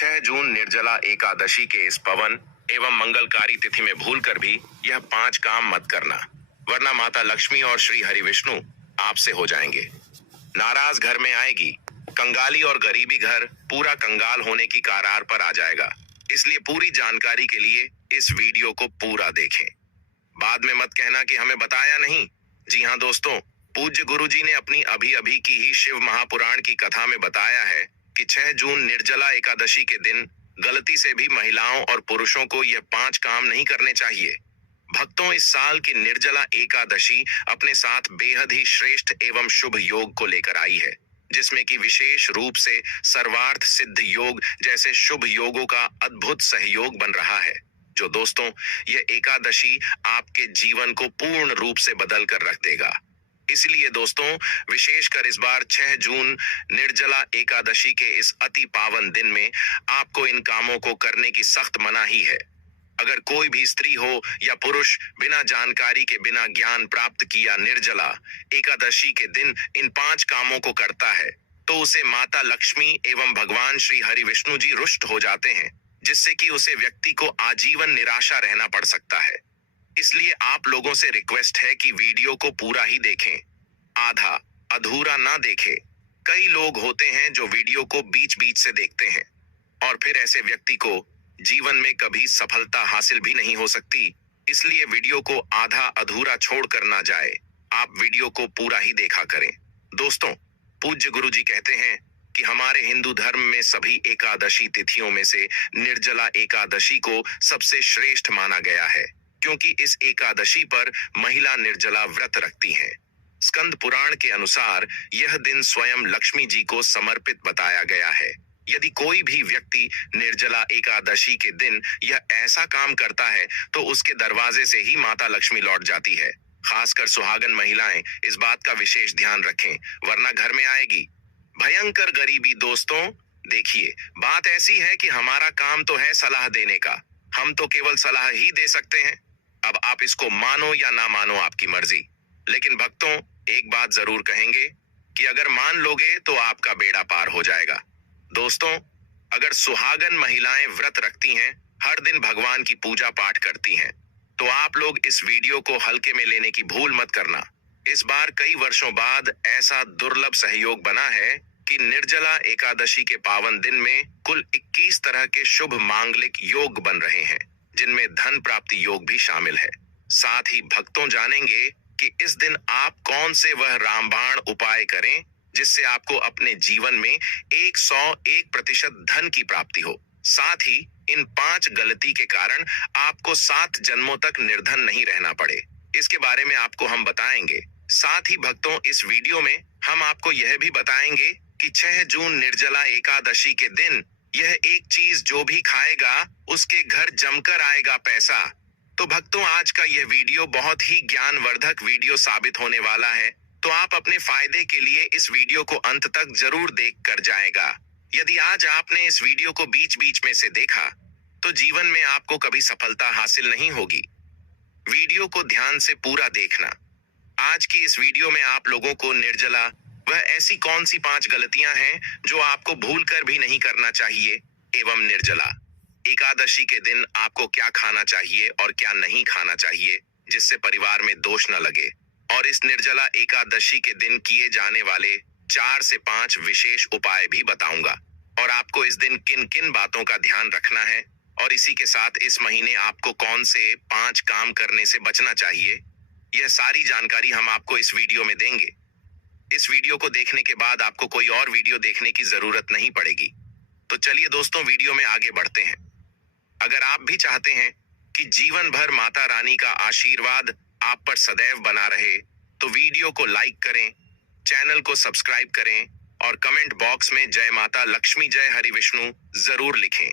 6 जून निर्जला एकादशी के इस पवन एवं मंगलकारी तिथि में भूलकर भी यह 5 काम मत करना, वरना माता लक्ष्मी और श्री हरि विष्णु आपसे हो जाएंगे। नाराज घर में आएगी, कंगाली और गरीबी घर पूरा कंगाल होने की कगार पर आ जाएगा। इसलिए पूरी जानकारी के लिए इस वीडियो को पूरा देखें। बाद में मत कहना कि हमें बताया नहीं। जी हाँ दोस्तों, पूज्य गुरुजी ने अपनी अभी अभी की ही शिव महापुराण की कथा में बताया है कि 6 जून निर्जला एकादशी के दिन गलती से भी महिलाओं और पुरुषों को यह 5 काम नहीं करने चाहिए। भक्तों, इस साल की निर्जला एकादशी अपने साथ बेहद ही श्रेष्ठ एवं शुभ योग को लेकर आई है, जिसमें कि विशेष रूप से सर्वार्थ सिद्ध योग जैसे शुभ योगों का अद्भुत सहयोग बन रहा है। जो दोस्तों, यह एकादशी आपके जीवन को पूर्ण रूप से बदल कर रख देगा। इसलिए दोस्तों, विशेषकर इस बार 6 जून निर्जला एकादशी के इस अति पावन दिन में आपको इन कामों को करने की सख्त मनाही है। अगर कोई भी स्त्री हो या पुरुष बिना जानकारी के, बिना ज्ञान प्राप्त किया निर्जला एकादशी के दिन इन 5 कामों को करता है, तो उसे माता लक्ष्मी एवं भगवान श्री हरि विष्णु जी रुष्ट हो जाते हैं, जिससे कि उसे व्यक्ति को आजीवन निराशा रहना पड़ सकता है। इसलिए आप लोगों से रिक्वेस्ट है कि वीडियो को पूरा ही देखें, आधा अधूरा ना देखें। कई लोग होते हैं जो वीडियो को बीच बीच से देखते हैं और फिर ऐसे व्यक्ति को जीवन में कभी सफलता हासिल भी नहीं हो सकती। इसलिए वीडियो को आधा अधूरा छोड़ कर ना जाए, आप वीडियो को पूरा ही देखा करें। दोस्तों, पूज्य गुरुजी कहते हैं कि हमारे हिंदू धर्म में सभी एकादशी तिथियों में से निर्जला एकादशी को सबसे श्रेष्ठ माना गया है, क्योंकि इस एकादशी पर महिला निर्जला व्रत रखती हैं। स्कंद पुराण के अनुसार यह दिन स्वयं लक्ष्मी जी को समर्पित बताया गया है। यदि कोई भी व्यक्ति निर्जला एकादशी के दिन यह ऐसा काम करता है तो उसके दरवाजे से ही माता लक्ष्मी लौट जाती है। खासकर सुहागन महिलाएं इस बात का विशेष ध्यान रखें, वरना घर में आएगी भयंकर गरीबी। दोस्तों देखिए, बात ऐसी है कि हमारा काम तो है सलाह देने का, हम तो केवल सलाह ही दे सकते हैं। अब आप इसको मानो या ना मानो, आपकी मर्जी। लेकिन भक्तों, एक बात जरूर कहेंगे कि अगर मान लोगे तो आपका बेड़ा पार हो जाएगा। दोस्तों, अगर सुहागन महिलाएं व्रत रखती हैं, हर दिन भगवान की पूजा पाठ करती हैं, तो आप लोग इस वीडियो को हल्के में लेने की भूल मत करना। इस बार कई वर्षों बाद ऐसा दुर्लभ सहयोग बना है कि निर्जला एकादशी के पावन दिन में कुल 21 तरह के शुभ मांगलिक योग बन रहे हैं, जिनमें धन प्राप्ति योग भी शामिल है। साथ ही भक्तों जानेंगे कि इस दिन आप कौन से वह रामबाण उपाय करें जिससे आपको अपने जीवन में 101% धन की प्राप्ति हो। साथ ही इन 5 गलती के कारण आपको 7 जन्मों तक निर्धन नहीं रहना पड़े, इसके बारे में आपको हम बताएंगे। साथ ही भक्तों, इस वीडियो में हम आपको यह भी बताएंगे कि 6 जून निर्जला एकादशी के दिन यह एक चीज जो भी खाएगा उसके घर जमकर आएगा पैसा। तो भक्तों, आज का यह वीडियो बहुत ही ज्ञानवर्धक वीडियो साबित होने वाला है, तो आप अपने फायदे के लिए इस वीडियो को अंत तक जरूर देख कर जाएगा। यदि आज आपने इस वीडियो को बीच बीच में से देखा तो जीवन में आपको कभी सफलता हासिल नहीं होगी। वीडियो को ध्यान से पूरा देखना। आज की इस वीडियो में आप लोगों को निर्जला वह ऐसी कौन सी 5 गलतियां हैं जो आपको भूल कर भी नहीं करना चाहिए, एवं निर्जला एकादशी के दिन आपको क्या खाना चाहिए और क्या नहीं खाना चाहिए जिससे परिवार में दोष न लगे, और इस निर्जला एकादशी के दिन किए जाने वाले 4 से 5 विशेष उपाय भी बताऊंगा, और आपको इस दिन किन किन बातों का ध्यान रखना है, और इसी के साथ इस महीने आपको कौन से 5 काम करने से बचना चाहिए, यह सारी जानकारी हम आपको इस वीडियो में देंगे। इस वीडियो को देखने के बाद आपको कोई और वीडियो देखने की जरूरत नहीं पड़ेगी। तो चलिए दोस्तों, वीडियो में आगे बढ़ते हैं। अगर आप भी चाहते हैं कि जीवन भर माता रानी का आशीर्वाद आप पर सदैव बना रहे, तो वीडियो को लाइक करें, चैनल को सब्सक्राइब करें और कमेंट बॉक्स में जय माता लक्ष्मी जय हरि विष्णु जरूर लिखें।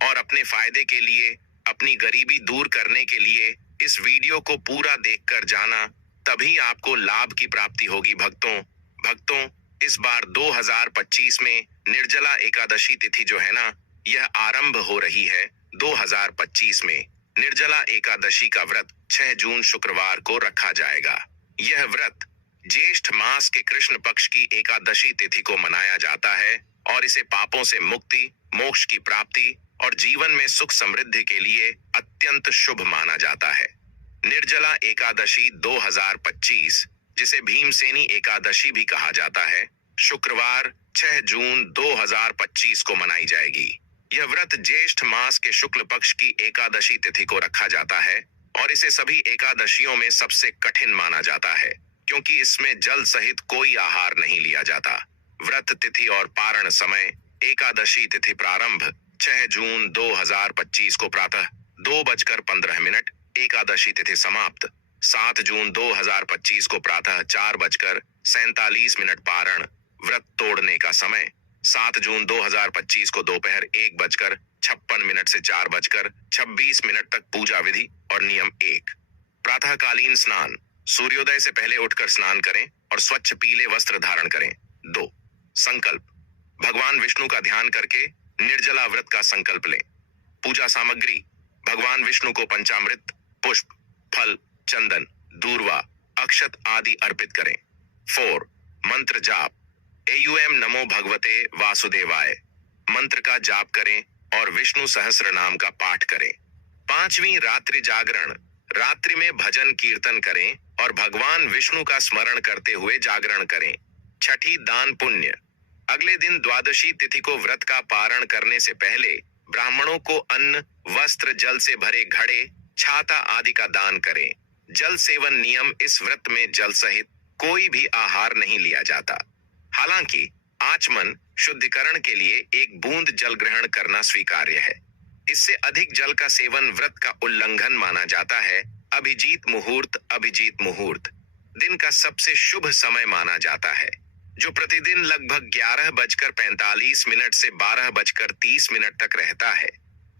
और अपने फायदे के लिए, अपनी गरीबी दूर करने के लिए इस वीडियो को पूरा देखकर जाना, तभी आपको लाभ की प्राप्ति होगी। भक्तों, इस बार 2025 में निर्जला एकादशी तिथि जो है ना, यह आरंभ हो रही है 2025 में। निर्जला एकादशी का व्रत 6 जून शुक्रवार को रखा जाएगा। यह व्रत ज्येष्ठ मास के कृष्ण पक्ष की एकादशी तिथि को मनाया जाता है और इसे पापों से मुक्ति, मोक्ष की प्राप्ति और जीवन में सुख समृद्धि के लिए अत्यंत शुभ माना जाता है। निर्जला एकादशी 2025, जिसे भीमसेनी एकादशी भी कहा जाता है, शुक्रवार 6 जून 2025 को मनाई जाएगी। यह व्रत ज्येष्ठ मास के शुक्ल पक्ष की एकादशी तिथि को रखा जाता है और इसे सभी एकादशियों में सबसे कठिन माना जाता है, क्योंकि इसमें जल सहित कोई आहार नहीं लिया जाता। व्रत तिथि और पारण समय: एकादशी तिथि प्रारंभ 6 जून 2025 को प्रातः 2:15। एकादशी तिथि समाप्त 7 जून 2025 को प्रातः 4:47। पारण: व्रत तोड़ने का समय 7 जून 2025 को दोपहर 1:56 से 4:26 तक। पूजा विधि और नियम: 1. प्रातःकालीन स्नान: सूर्योदय से पहले उठकर स्नान करें और स्वच्छ पीले वस्त्र धारण करें। 2. संकल्प: भगवान विष्णु का ध्यान करके निर्जला व्रत का संकल्प लें। पूजा सामग्री: भगवान विष्णु को पंचामृत, पुष्प, फल, चंदन, दूर्वा, अक्षत आदि अर्पित करें। 4. मंत्र जाप: एयूएम नमो भगवते वासुदेवाय मंत्र का जाप करें और विष्णु सहस्र नाम का पाठ करें। 5वीं रात्रि जागरण: रात्रि में भजन कीर्तन करें और भगवान विष्णु का स्मरण करते हुए जागरण करें। 6ठी दान पुण्य: अगले दिन द्वादशी तिथि को व्रत का पारण करने से पहले ब्राह्मणों को अन्न, वस्त्र, जल से भरे घड़े, छाता आदि का दान करें। जल सेवन नियम: इस व्रत में जल सहित कोई भी आहार नहीं लिया जाता। हालांकि आचमन शुद्धिकरण के लिए 1 बूंद जल ग्रहण करना स्वीकार्य है। इससे अधिक जल का सेवन व्रत का उल्लंघन माना जाता है। अभिजीत मुहूर्त दिन का सबसे शुभ समय माना जाता है, जो प्रतिदिन लगभग 11:45 से 12:30 तक रहता है।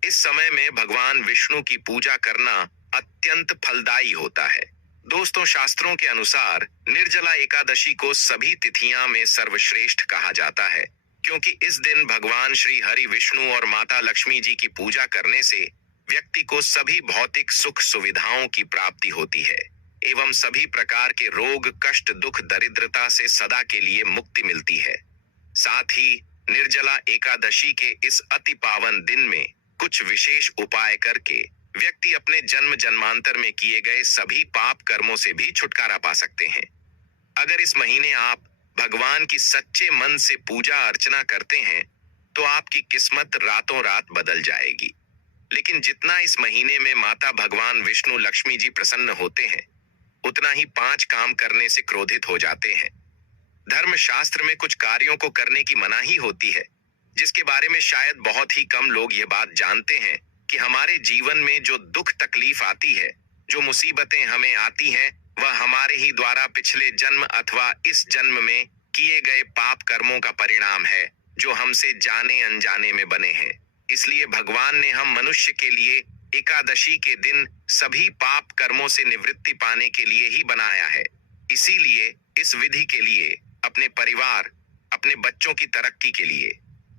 इस समय में भगवान विष्णु की पूजा करना अत्यंत फलदायी होता है। दोस्तों, शास्त्रों के अनुसार निर्जला एकादशी को सभी तिथियां में सर्वश्रेष्ठ कहा जाता है, क्योंकि इस दिन भगवान श्री हरि विष्णु और माता लक्ष्मी जी की पूजा करने से व्यक्ति को सभी भौतिक सुख सुविधाओं की प्राप्ति होती है एवं सभी प्रकार के रोग, कष्ट, दुख, दरिद्रता से सदा के लिए मुक्ति मिलती है। साथ ही निर्जला एकादशी के इस अति पावन दिन में कुछ विशेष उपाय करके व्यक्ति अपने जन्म जन्मांतर में किए गए सभी पाप कर्मों से भी छुटकारा पा सकते हैं। अगर इस महीने आप भगवान की सच्चे मन से पूजा अर्चना करते हैं तो आपकी किस्मत रातों रात बदल जाएगी। लेकिन जितना इस महीने में माता भगवान विष्णु लक्ष्मी जी प्रसन्न होते हैं, उतना ही 5 काम करने से क्रोधित हो जाते हैं। धर्म शास्त्र में कुछ कार्यों को करने की मनाही होती है, जिसके बारे में शायद बहुत ही कम लोग ये बात जानते हैं कि हमारे जीवन में जो दुख तकलीफ आती है, जो मुसीबतें हमें आती हैं, वह हमारे ही द्वारा पिछले जन्म अथवा इस जन्म में किए गए पाप कर्मों का परिणाम है, जो हमसे जाने अनजाने में बने हैं। इसलिए भगवान ने हम मनुष्य के लिए एकादशी के दिन सभी पाप कर्मों से निवृत्ति पाने के लिए ही बनाया है। इसीलिए इस विधि के लिए अपने परिवार, अपने बच्चों की तरक्की के लिए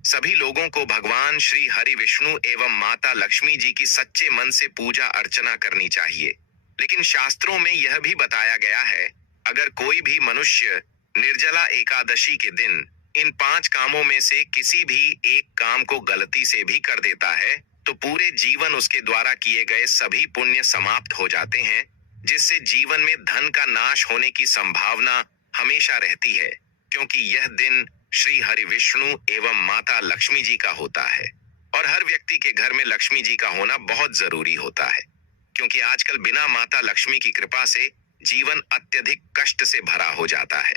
सभी लोगों को भगवान श्री हरि विष्णु एवं माता लक्ष्मी जी की सच्चे मन से पूजा अर्चना करनी चाहिए। लेकिन शास्त्रों में यह भी बताया गया है, अगर कोई भी मनुष्य निर्जला एकादशी के दिन इन 5 कामों में से किसी भी एक काम को गलती से भी कर देता है, तो पूरे जीवन उसके द्वारा किए गए सभी पुण्य समाप्त हो जाते हैं, जिससे जीवन में धन का नाश होने की संभावना हमेशा रहती है, क्योंकि यह दिन श्री हरि विष्णु एवं माता लक्ष्मी जी का होता है। और हर व्यक्ति के घर में लक्ष्मी जी का होना बहुत जरूरी होता है, क्योंकि आजकल बिना माता लक्ष्मी की कृपा से जीवन अत्यधिक कष्ट से भरा हो जाता है।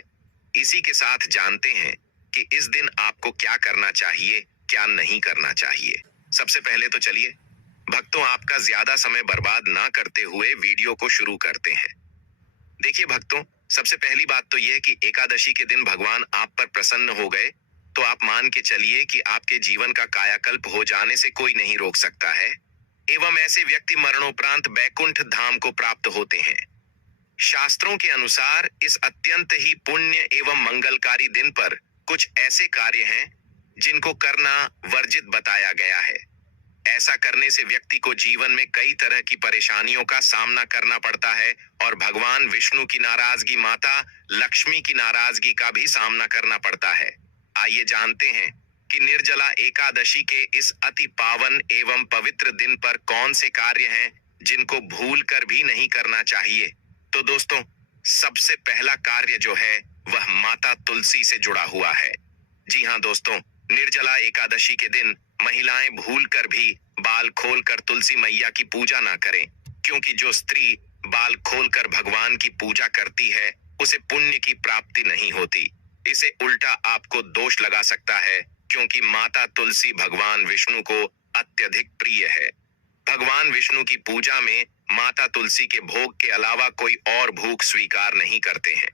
इसी के साथ जानते हैं कि इस दिन आपको क्या करना चाहिए, क्या नहीं करना चाहिए। सबसे पहले तो चलिए भक्तों, आपका ज्यादा समय बर्बाद ना करते हुए वीडियो को शुरू करते हैं। देखिए भक्तों, सबसे पहली बात तो यह कि एकादशी के दिन भगवान आप पर प्रसन्न हो गए तो आप मान के चलिए कि आपके जीवन का कायाकल्प हो जाने से कोई नहीं रोक सकता है एवं ऐसे व्यक्ति मरणोपरांत बैकुंठ धाम को प्राप्त होते हैं। शास्त्रों के अनुसार इस अत्यंत ही पुण्य एवं मंगलकारी दिन पर कुछ ऐसे कार्य हैं जिनको करना वर्जित बताया गया है। ऐसा करने से व्यक्ति को जीवन में कई तरह की परेशानियों का सामना करना पड़ता है और भगवान विष्णु की नाराजगी, माता लक्ष्मी की नाराजगी का भी सामना करना पड़ता है। आइए जानते हैं कि निर्जला एकादशी के इस अति पावन एवं पवित्र दिन पर कौन से कार्य हैं जिनको भूल कर भी नहीं करना चाहिए। तो दोस्तों, सबसे पहला कार्य जो है वह माता तुलसी से जुड़ा हुआ है। जी हाँ दोस्तों, निर्जला एकादशी के दिन महिलाएं भूल कर भी बाल खोलकर तुलसी मैया की पूजा ना करें, क्योंकि जो स्त्री बाल खोलकर भगवान की पूजा करती है उसे पुण्य की प्राप्ति नहीं होती। इसे उल्टा आपको दोष लगा सकता है, क्योंकि माता तुलसी भगवान विष्णु को अत्यधिक प्रिय है। भगवान विष्णु की पूजा में माता तुलसी के भोग के अलावा कोई और भोग स्वीकार नहीं करते हैं।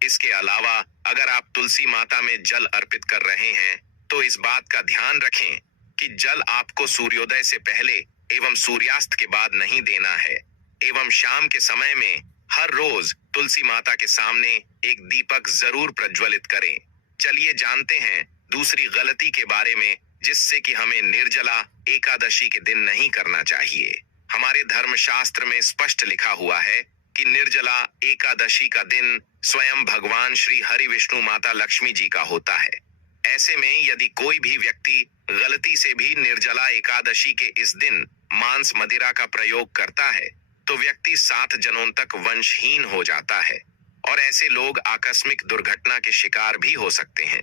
इसके अलावा अगर आप तुलसी माता में जल अर्पित कर रहे हैं तो इस बात का ध्यान रखें कि जल आपको सूर्योदय से पहले एवं सूर्यास्त के बाद नहीं देना है, एवं शाम के समय में हर रोज तुलसी माता के सामने एक दीपक जरूर प्रज्वलित करें। चलिए जानते हैं दूसरी गलती के बारे में, जिससे कि हमें निर्जला एकादशी के दिन नहीं करना चाहिए। हमारे धर्मशास्त्र में स्पष्ट लिखा हुआ है कि निर्जला एकादशी का दिन स्वयं भगवान श्री हरि विष्णु माता लक्ष्मी जी का होता है। ऐसे में यदि कोई भी व्यक्ति गलती से भी निर्जला एकादशी के इस दिन मांस मदिरा का प्रयोग करता है तो व्यक्ति 7 जनों तक वंशहीन हो जाता है, और ऐसे लोग आकस्मिक दुर्घटना के शिकार भी हो सकते हैं।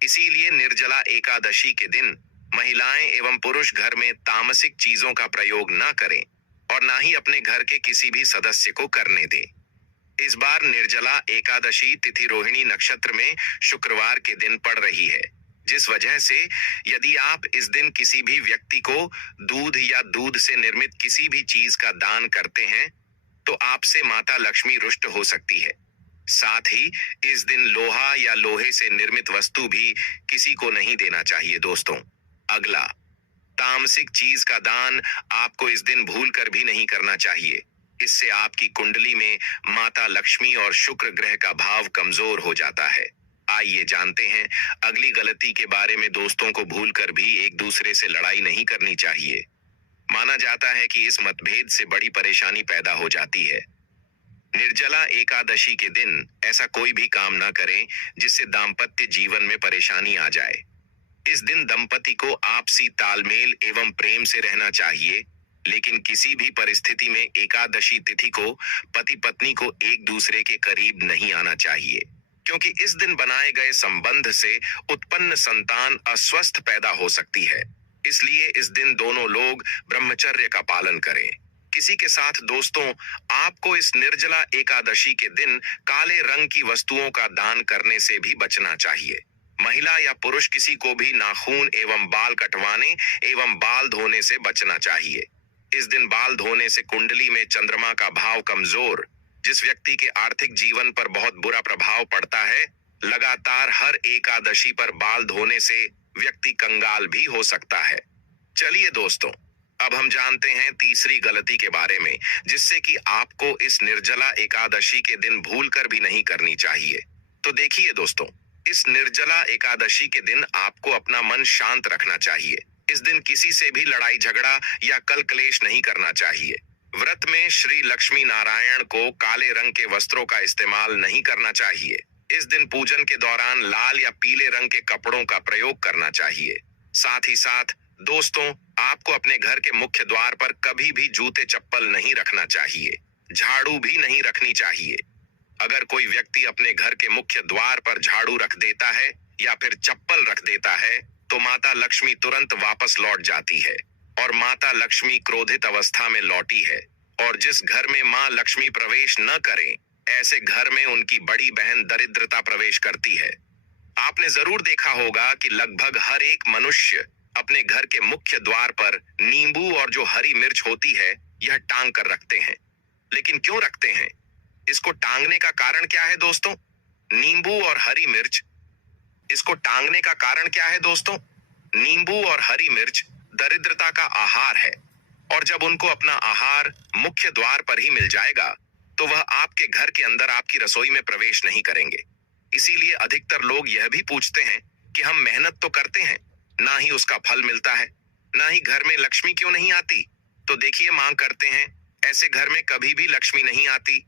इसीलिए निर्जला एकादशी के दिन महिलाएं एवं पुरुष घर में तामसिक चीजों का प्रयोग न करें और ना ही अपने घर के किसी भी सदस्य को करने दें। इस बार निर्जला एकादशी तिथि रोहिणी नक्षत्र में शुक्रवार के दिन पड़ रही है, जिस वजह से यदि आप इस दिन किसी भी व्यक्ति को दूध या दूध से निर्मित किसी भी चीज का दान करते हैं तो आपसे माता लक्ष्मी रुष्ट हो सकती है। साथ ही इस दिन लोहा या लोहे से निर्मित वस्तु भी किसी को नहीं देना चाहिए दोस्तों। अगला, तामसिक चीज का दान आपको इस दिन भूल कर भी नहीं करना चाहिए। इससे आपकी कुंडली में माता लक्ष्मी और शुक्र ग्रह का भाव कमजोर हो जाता है। आइए जानते हैं अगली गलती के बारे में। दोस्तों को भूल कर भी एक दूसरे से लड़ाई नहीं करनी चाहिए। माना जाता है कि इस मतभेद से बड़ी परेशानी पैदा हो जाती है। निर्जला एकादशी के दिन ऐसा कोई भी काम न करें जिससे दाम्पत्य जीवन में परेशानी आ जाए। इस दिन दंपति को आपसी तालमेल एवं प्रेम से रहना चाहिए, लेकिन किसी भी परिस्थिति में एकादशी तिथि को पति पत्नी को एक दूसरे के करीब नहीं आना चाहिए, क्योंकि इस दिन बनाए गए संबंध से उत्पन्न संतान अस्वस्थ पैदा हो सकती है। इसलिए इस दिन दोनों लोग ब्रह्मचर्य का पालन करें। किसी के साथ दोस्तों, आपको इस निर्जला एकादशी के दिन काले रंग की वस्तुओं का दान करने से भी बचना चाहिए। महिला या पुरुष किसी को भी नाखून एवं बाल कटवाने एवं बाल धोने से बचना चाहिए। इस दिन बाल धोने से कुंडली में चंद्रमा का भाव कमजोर, जिस व्यक्ति के आर्थिक जीवन पर बहुत बुरा प्रभाव पड़ता है, लगातार हर एकादशी पर बाल धोने से व्यक्ति कंगाल भी हो सकता है। चलिए दोस्तों, अब हम जानते हैं तीसरी गलती के बारे में, जिससे कि आपको इस निर्जला एकादशी के दिन भूल कर भी नहीं करनी चाहिए। तो देखिए दोस्तों, इस निर्जला एकादशी के दिन आपको अपना मन शांत रखना चाहिए। इस दिन किसी से भी लड़ाई झगड़ा या कल कलेश नहीं करना चाहिए। व्रत में श्री लक्ष्मी नारायण को काले रंग के वस्त्रों का इस्तेमाल नहीं करना चाहिए। इस दिन पूजन के दौरान लाल या पीले रंग के कपड़ों का प्रयोग करना चाहिए। साथ ही साथ दोस्तों, आपको अपने घर के मुख्य द्वार पर कभी भी जूते चप्पल नहीं रखना चाहिए। झाड़ू भी नहीं रखनी चाहिए। अगर कोई व्यक्ति अपने घर के मुख्य द्वार पर झाड़ू रख देता है या फिर चप्पल रख देता है तो माता लक्ष्मी तुरंत वापस लौट जाती है, और माता लक्ष्मी क्रोधित अवस्था में लौटी है। और जिस घर में मां लक्ष्मी प्रवेश न करें, ऐसे घर में उनकी बड़ी बहन दरिद्रता प्रवेश करती है। आपने जरूर देखा होगा कि लगभग हर एक मनुष्य अपने घर के मुख्य द्वार पर नींबू और जो हरी मिर्च होती है यह टांग कर रखते हैं। लेकिन क्यों रखते हैं? इसको टांगने का कारण क्या है दोस्तों? नींबू और हरी मिर्च, इसको टांगने का कारण क्या है दोस्तों? नींबू और हरी मिर्च दरिद्रता का आहार है, और जब उनको अपना आहार मुख्य द्वार पर ही मिल जाएगा तो वह आपके घर के अंदर आपकी रसोई में प्रवेश नहीं करेंगे। इसीलिए अधिकतर लोग यह भी पूछते हैं कि हम मेहनत तो करते हैं, ना ही उसका फल मिलता है, ना ही घर में लक्ष्मी क्यों नहीं आती? तो देखिए, मांग करते हैं, ऐसे घर में कभी भी लक्ष्मी नहीं आती।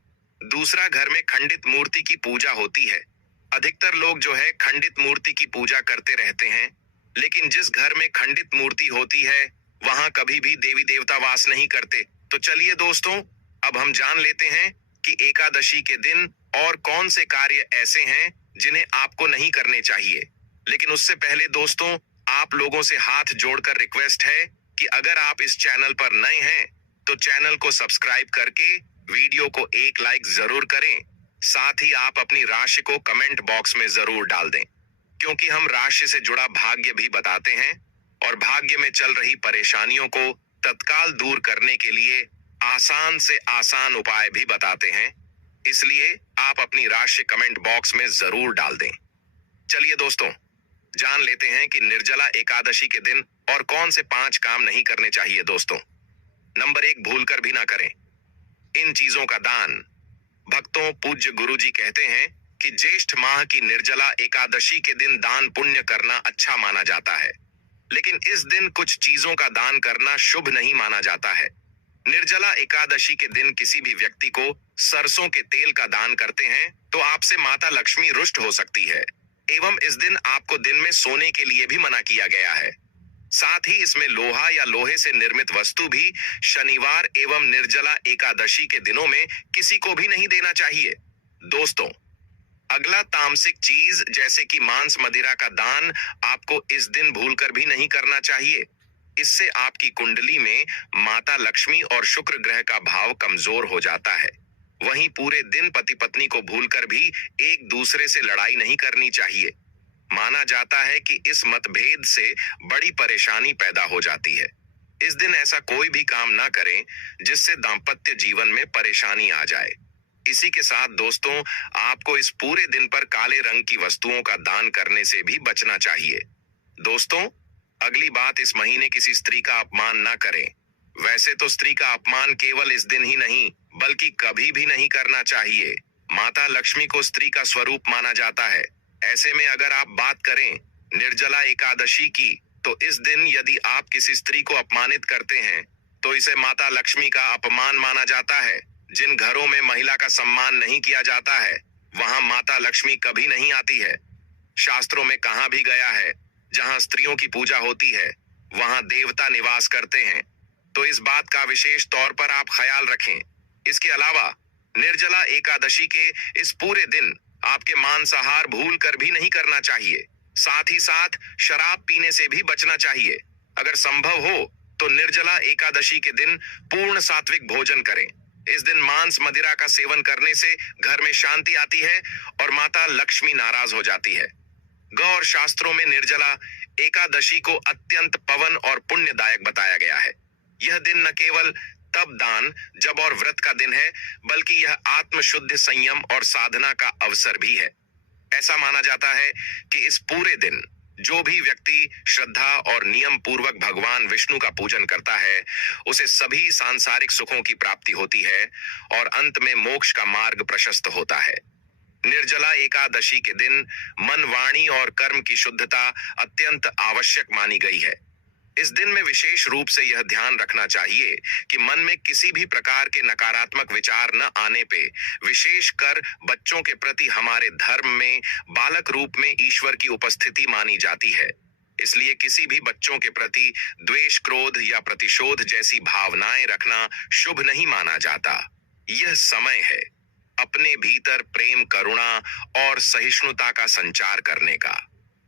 दूसरा, घर में खंडित मूर्ति की पूजा होती है। अधिकतर लोग जो है खंडित मूर्ति की पूजा करते रहते हैं, लेकिन जिस घर में खंडित मूर्ति होती है वहां कभी भी देवी देवता वास नहीं करते। तो चलिए दोस्तों, अब हम जान लेते हैं कि एकादशी के दिन और कौन से कार्य ऐसे हैं जिन्हें आपको नहीं करने चाहिए। लेकिन उससे पहले दोस्तों, आप लोगों से हाथ जोड़कर रिक्वेस्ट है कि अगर आप इस चैनल पर नए हैं तो चैनल को सब्सक्राइब करके वीडियो को एक लाइक जरूर करें। साथ ही आप अपनी राशि को कमेंट बॉक्स में जरूर डाल दें, क्योंकि हम राशि से जुड़ा भाग्य भी बताते हैं और भाग्य में चल रही परेशानियों को तत्काल दूर करने के लिए आसान से आसान उपाय भी बताते हैं। इसलिए आप अपनी राशि कमेंट बॉक्स में जरूर डाल दें। चलिए दोस्तों, जान लेते हैं कि निर्जला एकादशी के दिन और कौन से 5 काम नहीं करने चाहिए दोस्तों। नंबर 1, भूलकर भी ना करें इन चीजों का दान। भक्तों, पूज्य गुरुजी कहते हैं कि ज्येष्ठ माह की निर्जला एकादशी के दिन दान पुण्य करना अच्छा माना जाता है, लेकिन इस दिन कुछ चीजों का दान करना शुभ नहीं माना जाता है। निर्जला एकादशी के दिन किसी भी व्यक्ति को सरसों के तेल का दान करते हैं तो आपसे माता लक्ष्मी रुष्ट हो सकती है, एवं इस दिन आपको दिन में सोने के लिए भी मना किया गया है। साथ ही इसमें लोहा या लोहे से निर्मित वस्तु भी शनिवार एवं निर्जला एकादशी के दिनों में किसी को भी नहीं देना चाहिए। दोस्तों, अगला तामसिक चीज जैसे कि मांस मदिरा का दान आपको इस दिन भूलकर भी नहीं करना चाहिए। इससे आपकी कुंडली में माता लक्ष्मी और शुक्र ग्रह का भाव कमजोर हो जाता है। वहीं पूरे दिन पति पत्नी को भूलकर भी एक दूसरे से लड़ाई नहीं करनी चाहिए। माना जाता है कि इस मतभेद से बड़ी परेशानी पैदा हो जाती है। इस दिन ऐसा कोई भी काम ना करें जिससे दाम्पत्य जीवन में परेशानी आ जाए। इसी के साथ दोस्तों, आपको इस पूरे दिन पर काले रंग की वस्तुओं का दान करने से भी बचना चाहिए। दोस्तों, अगली बात, इस महीने किसी स्त्री का अपमान ना करें। वैसे तो स्त्री का अपमान केवल इस दिन ही नहीं बल्कि कभी भी नहीं करना चाहिए। माता लक्ष्मी को स्त्री का स्वरूप माना जाता है। ऐसे में अगर आप बात करें निर्जला एकादशी की, तो इस दिन यदि आप किसी स्त्री को अपमानित करते हैं तो इसे माता लक्ष्मी का अपमान माना जाता है। जिन घरों में महिला का सम्मान नहीं किया जाता है वहां माता लक्ष्मी कभी नहीं आती है। शास्त्रों में कहा भी गया है, जहां स्त्रियों की पूजा होती है वहां देवता निवास करते हैं। तो इस बात का विशेष तौर पर आप ख्याल रखें। इसके अलावा निर्जला एकादशी के इस पूरे दिन आपके मांसाहार भूल कर भी नहीं करना चाहिए। साथ ही साथ शराब पीने से भी बचना चाहिए। अगर संभव हो तो निर्जला एकादशी के दिन पूर्ण सात्विक भोजन करें। इस दिन मांस मदिरा का सेवन करने से घर में शांति आती है और माता लक्ष्मी नाराज हो जाती है। गौर शास्त्रों में निर्जला एकादशी को अत्यंत पवन और पुण्यदायक बताया गया है। यह दिन न केवल तप दान जब और व्रत का दिन है, बल्कि यह आत्मशुद्ध संयम और साधना का अवसर भी है। ऐसा माना जाता है कि इस पूरे दिन जो भी व्यक्ति श्रद्धा और नियम पूर्वक भगवान विष्णु का पूजन करता है उसे सभी सांसारिक सुखों की प्राप्ति होती है और अंत में मोक्ष का मार्ग प्रशस्त होता है। निर्जला एकादशी के दिन मन, वाणी और कर्म की शुद्धता अत्यंत आवश्यक मानी गई है। इस दिन में विशेष रूप से यह ध्यान रखना चाहिए कि मन में किसी भी प्रकार के नकारात्मक विचार न आने पे, विशेषकर बच्चों के प्रति हमारे धर्म में बालक रूप में ईश्वर की उपस्थिति मानी जाती है। इसलिए किसी भी बच्चों के प्रति द्वेष, क्रोध या प्रतिशोध जैसी भावनाएं रखना शुभ नहीं माना जाता। यह समय है अपने भीतर प्रेम, करुणा और सहिष्णुता का संचार करने का।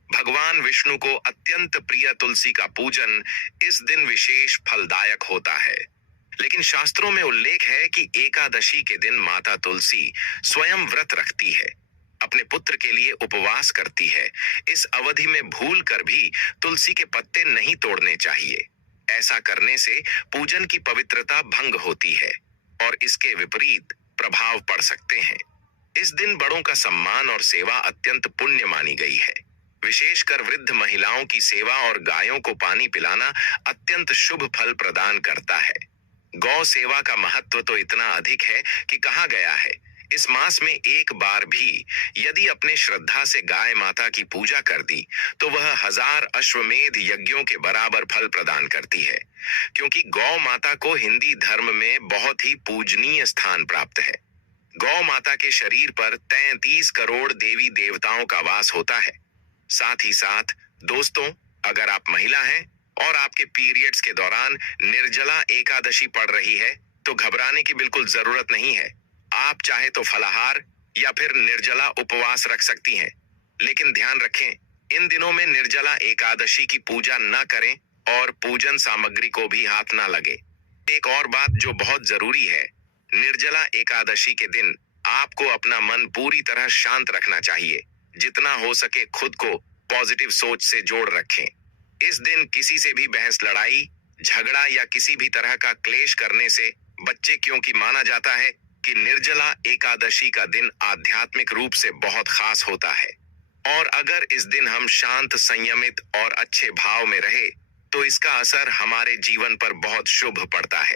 भगवान विष्णु को अत्यंत प्रिय तुलसी का पूजन इस दिन विशेष फलदायक होता है। लेकिन शास्त्रों में उल्लेख है कि एकादशी के दिन माता तुलसी स्वयं व्रत रखती है, अपने पुत्र के लिए उपवास करती है। इस अवधि में भूल कर भी तुलसी के पत्ते नहीं तोड़ने चाहिए। ऐसा करने से पूजन की पवित्रता भंग होती है और इसके विपरीत प्रभाव पड़ सकते हैं। इस दिन बड़ों का सम्मान और सेवा अत्यंत पुण्य मानी गई है। विशेषकर वृद्ध महिलाओं की सेवा और गायों को पानी पिलाना अत्यंत शुभ फल प्रदान करता है। गौ सेवा का महत्व तो इतना अधिक है कि कहा गया है, इस मास में एक बार भी यदि अपने श्रद्धा से गाय माता की पूजा कर दी तो वह 1000 अश्वमेध यज्ञों के बराबर फल प्रदान करती है, क्योंकि गौ माता को हिंदी धर्म में बहुत ही पूजनीय स्थान प्राप्त है। गौ माता के शरीर पर 33 करोड़ देवी देवताओं का वास होता है। साथ ही साथ दोस्तों, अगर आप महिला हैं और आपके पीरियड्स के दौरान निर्जला एकादशी पड़ रही है तो घबराने की बिल्कुल जरूरत नहीं है। आप चाहे तो फलाहार या फिर निर्जला उपवास रख सकती हैं। लेकिन ध्यान रखें, इन दिनों में निर्जला एकादशी की पूजा न करें और पूजन सामग्री को भी हाथ ना लगे। एक और बात जो बहुत जरूरी है, निर्जला एकादशी के दिन आपको अपना मन पूरी तरह शांत रखना चाहिए। जितना हो सके खुद को पॉजिटिव सोच से जोड़ रखें। इस दिन किसी से भी बहस, लड़ाई झगड़ा या किसी भी तरह का क्लेश करने से बच्चे, क्योंकि माना जाता है कि निर्जला एकादशी का दिन आध्यात्मिक रूप से बहुत खास होता है। और अगर इस दिन हम शांत, संयमित और अच्छे भाव में रहे तो इसका असर हमारे जीवन पर बहुत शुभ पड़ता है।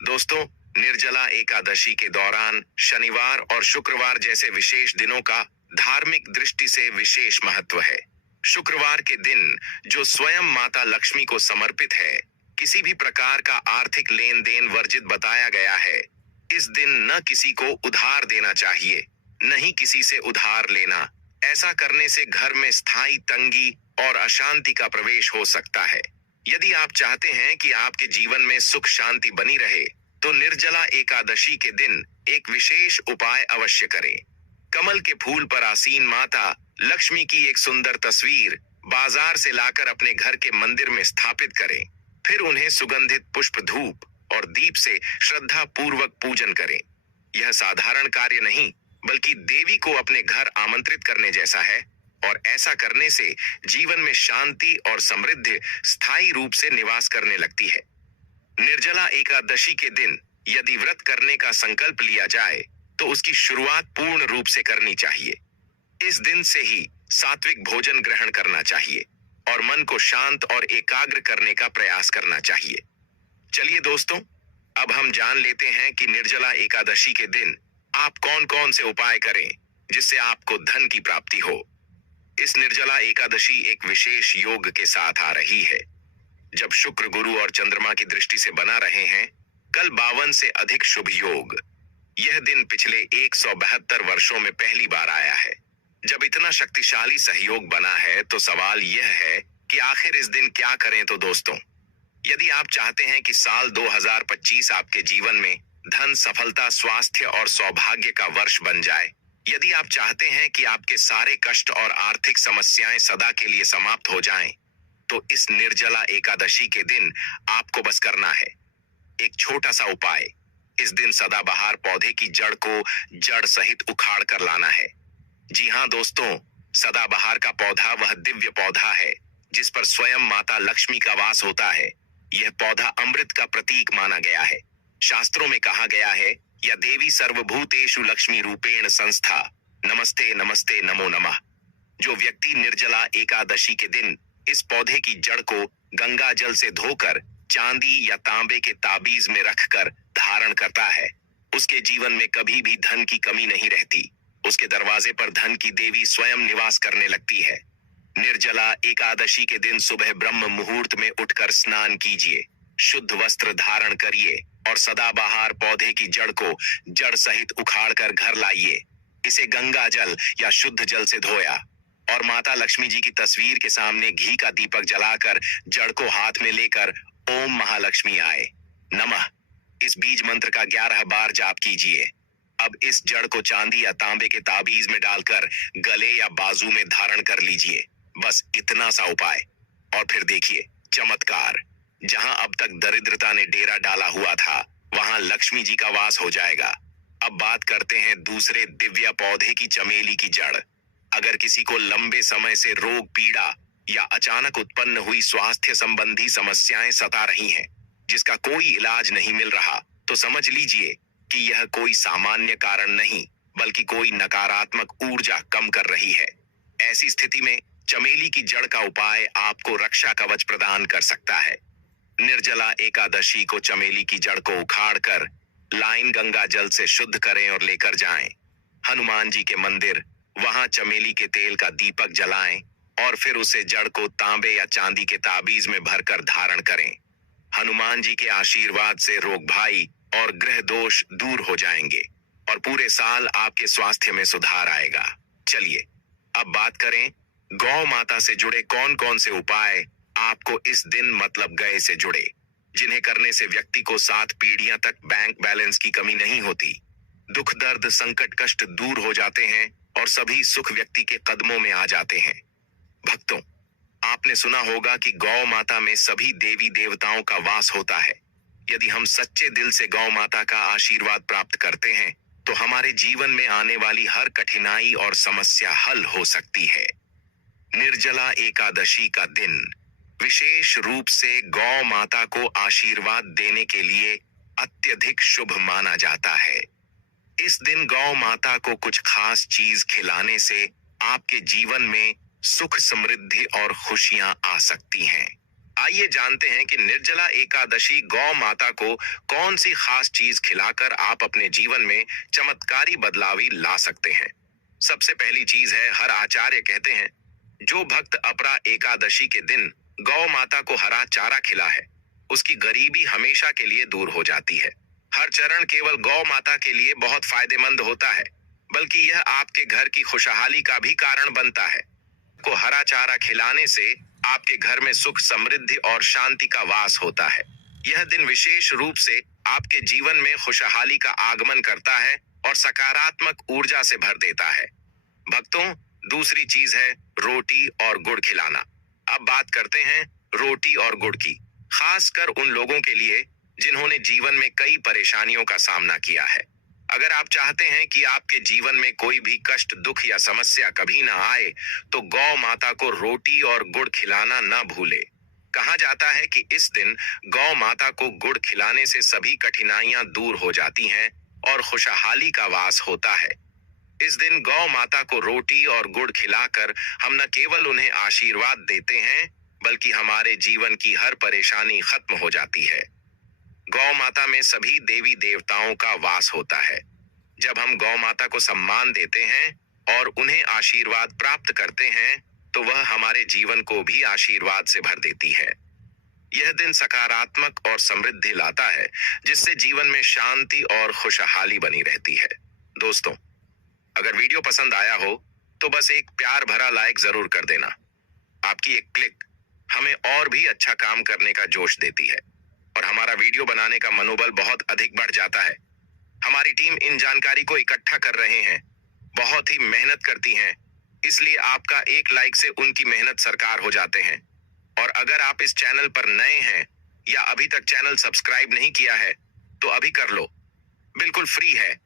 दोस्तों, निर्जला एकादशी के दौरान शनिवार और शुक्रवार जैसे विशेष दिनों का धार्मिक दृष्टि से विशेष महत्व है। शुक्रवार के दिन, जो स्वयं माता लक्ष्मी को समर्पित है, किसी भी प्रकार का आर्थिक लेन देन वर्जित बताया गया है। इस दिन न किसी को उधार देना चाहिए, न ही किसी से उधार लेना। ऐसा करने से घर में स्थायी तंगी और अशांति का प्रवेश हो सकता है। यदि आप चाहते हैं कि आपके जीवन में सुख शांति बनी रहे तो निर्जला एकादशी के दिन एक विशेष उपाय अवश्य करें। कमल के फूल पर आसीन माता लक्ष्मी की एक सुंदर तस्वीर बाजार से लाकर अपने घर के मंदिर में स्थापित करें। फिर उन्हें सुगंधित पुष्प, धूप और दीप से श्रद्धा पूर्वक पूजन करें। यह साधारण कार्य नहीं बल्कि देवी को अपने घर आमंत्रित करने जैसा है, और ऐसा करने से जीवन में शांति और समृद्धि स्थायी रूप से निवास करने लगती है। निर्जला एकादशी के दिन यदि व्रत करने का संकल्प लिया जाए तो उसकी शुरुआत पूर्ण रूप से करनी चाहिए। इस दिन से ही सात्विक भोजन ग्रहण करना चाहिए और मन को शांत और एकाग्र करने का प्रयास करना चाहिए। चलिए दोस्तों, अब हम जान लेते हैं कि निर्जला एकादशी के दिन आप कौन कौन से उपाय करें जिससे आपको धन की प्राप्ति हो। इस निर्जला एकादशी एक विशेष योग के साथ आ रही है। जब शुक्र, गुरु और चंद्रमा की दृष्टि से बना रहे हैं कल 52 से अधिक शुभ योग। यह दिन पिछले 172 वर्षों में पहली बार आया है। जब इतना शक्तिशाली सहयोग बना है तो सवाल यह है कि आखिर इस दिन क्या करें। तो दोस्तों, यदि आप चाहते हैं कि साल 2025 आपके जीवन में धन, सफलता, स्वास्थ्य और सौभाग्य का वर्ष बन जाए, यदि आप चाहते हैं कि आपके सारे कष्ट और आर्थिक समस्याएं सदा के लिए समाप्त हो जाएं, तो इस निर्जला एकादशी के दिन आपको बस करना है एक छोटा सा उपाय। इस दिन सदाबहार पौधे की जड़ को जड़ सहित उखाड़ कर लाना है। जी हाँ दोस्तों, सदाबहार का पौधा वह दिव्य पौधा है जिस पर स्वयं माता लक्ष्मी का वास होता है। यह पौधा अमृत का प्रतीक माना गया है। शास्त्रों में कहा गया है, या देवी सर्वभूतेषु लक्ष्मी रूपेण संस्था, नमस्ते नमस्ते नमो नमः। जो व्यक्ति निर्जला एकादशी के दिन इस पौधे की जड़ को गंगा जल से धोकर चांदी या तांबे के ताबीज में रखकर धारण करता है, उसके जीवन में कभी भी धन की कमी नहीं रहती। उसके दरवाजे पर धन की देवी स्वयं निवास करने लगती है। निर्जला एकादशी के दिन सुबह ब्रह्म मुहूर्त में उठकर स्नान कीजिए, शुद्ध वस्त्र धारण करिए और सदाबहार पौधे की जड़ को जड़ सहित उखाड़कर घर लाइए। इसे गंगा जल या शुद्ध जल से धोया और माता लक्ष्मी जी की तस्वीर के सामने घी का दीपक जलाकर जड़ को हाथ में लेकर ओम महालक्ष्मी आए नमः इस बीज मंत्र का 11 बार जाप कीजिए। अब इस जड़ को चांदी या तांबे के ताबीज में डालकर गले या बाजू में धारण कर लीजिए। बस इतना सा उपाय, और फिर देखिए चमत्कार। जहां अब तक दरिद्रता ने डेरा डाला हुआ था, वहां लक्ष्मी जी का वास हो जाएगा। अब बात करते हैं दूसरे दिव्य पौधे की, चमेली की जड़। अगर किसी को लंबे समय से रोग, पीड़ा या अचानक उत्पन्न हुई स्वास्थ्य संबंधी समस्याएं सता रही हैं, जिसका कोई इलाज नहीं मिल रहा, तो समझ लीजिए कि यह कोई सामान्य कारण नहीं बल्कि कोई नकारात्मक ऊर्जा कम कर रही है। ऐसी स्थिति में चमेली की जड़ का उपाय आपको रक्षा कवच प्रदान कर सकता है। निर्जला एकादशी को चमेली की जड़ को उखाड़कर लाइन गंगा जल से शुद्ध करें और लेकर जाएं हनुमान जी के मंदिर। वहां चमेली के तेल का दीपक जलाएं और फिर उसे जड़ को तांबे या चांदी के ताबीज में भरकर धारण करें। हनुमान जी के आशीर्वाद से रोग भाई और ग्रह दोष दूर हो जाएंगे और पूरे साल आपके स्वास्थ्य में सुधार आएगा। चलिए अब बात करें गौ माता से जुड़े कौन कौन से उपाय आपको इस दिन मतलब गए से जुड़े, जिन्हें करने से व्यक्ति को 7 पीढ़ियां तक बैंक बैलेंस की कमी नहीं होती, दुख दर्द संकट कष्ट दूर हो जाते हैं और सभी सुख व्यक्ति के कदमों में आ जाते हैं। भक्तों, आपने सुना होगा कि गौ माता में सभी देवी देवताओं का वास होता है। यदि हम सच्चे दिल से गौ माता का आशीर्वाद प्राप्त करते हैं तो हमारे जीवन में आने वाली हर कठिनाई और समस्या हल हो सकती है। निर्जला एकादशी का दिन विशेष रूप से गौ माता को आशीर्वाद देने के लिए अत्यधिक शुभ माना जाता है। इस दिन गौ माता को कुछ खास चीज खिलाने से आपके जीवन में सुख समृद्धि और खुशियां आ सकती हैं। आइए जानते हैं कि निर्जला एकादशी गौ माता को कौन सी खास चीज खिलाकर आप अपने जीवन में चमत्कारी बदलावी ला सकते हैं। सबसे पहली चीज है, हर आचार्य कहते हैं जो भक्त अपरा एकादशी के दिन गौ माता को हरा चारा खिला है उसकी गरीबी हमेशा के लिए दूर हो जाती है। हर चरण केवल गौ माता के लिए बहुत फायदेमंद होता है, बल्कि यह आपके घर की खुशहाली का भी कारण बनता है। को हरा चारा खिलाने से आपके घर में सुख समृद्धि और शांति का वास होता है। यह दिन विशेष रूप से आपके जीवन में खुशहाली का आगमन करता है और सकारात्मक ऊर्जा से भर देता है। भक्तों, दूसरी चीज है रोटी और गुड़ खिलाना। अब बात करते हैं रोटी और गुड़ की, खासकर उन लोगों के लिए जिन्होंने जीवन में कई परेशानियों का सामना किया है। अगर आप चाहते हैं कि आपके जीवन में कोई भी कष्ट दुख या समस्या कभी ना आए तो गौ माता को रोटी और गुड़ खिलाना ना भूले। कहा जाता है कि इस दिन गौ माता को गुड़ खिलाने से सभी कठिनाइयां दूर हो जाती हैं और खुशहाली का वास होता है। इस दिन गौ माता को रोटी और गुड़ खिलाकर हम न केवल उन्हें आशीर्वाद देते हैं बल्कि हमारे जीवन की हर परेशानी खत्म हो जाती है। गौ माता में सभी देवी देवताओं का वास होता है। जब हम गौ माता को सम्मान देते हैं और उन्हें आशीर्वाद प्राप्त करते हैं तो वह हमारे जीवन को भी आशीर्वाद से भर देती है। यह दिन सकारात्मक और समृद्धि लाता है जिससे जीवन में शांति और खुशहाली बनी रहती है। दोस्तों, अगर वीडियो पसंद आया हो तो बस एक प्यार भरा लाइक जरूर कर देना। आपकी एक क्लिक हमें और भी अच्छा काम करने का जोश देती है और हमारा वीडियो बनाने का मनोबल बहुत अधिक बढ़ जाता है। हमारी टीम इन जानकारी को इकट्ठा कर रहे हैं, बहुत ही मेहनत करती हैं, इसलिए आपका एक लाइक से उनकी मेहनत साकार हो जाते हैं। और अगर आप इस चैनल पर नए हैं या अभी तक चैनल सब्सक्राइब नहीं किया है तो अभी कर लो, बिल्कुल फ्री है।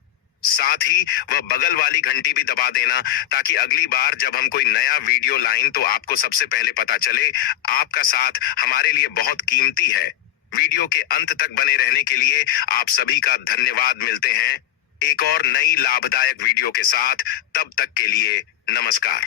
साथ ही वह बगल वाली घंटी भी दबा देना ताकि अगली बार जब हम कोई नया वीडियो लाएं तो आपको सबसे पहले पता चले। आपका साथ हमारे लिए बहुत कीमती है। वीडियो के अंत तक बने रहने के लिए आप सभी का धन्यवाद। मिलते हैं एक और नई लाभदायक वीडियो के साथ, तब तक के लिए नमस्कार।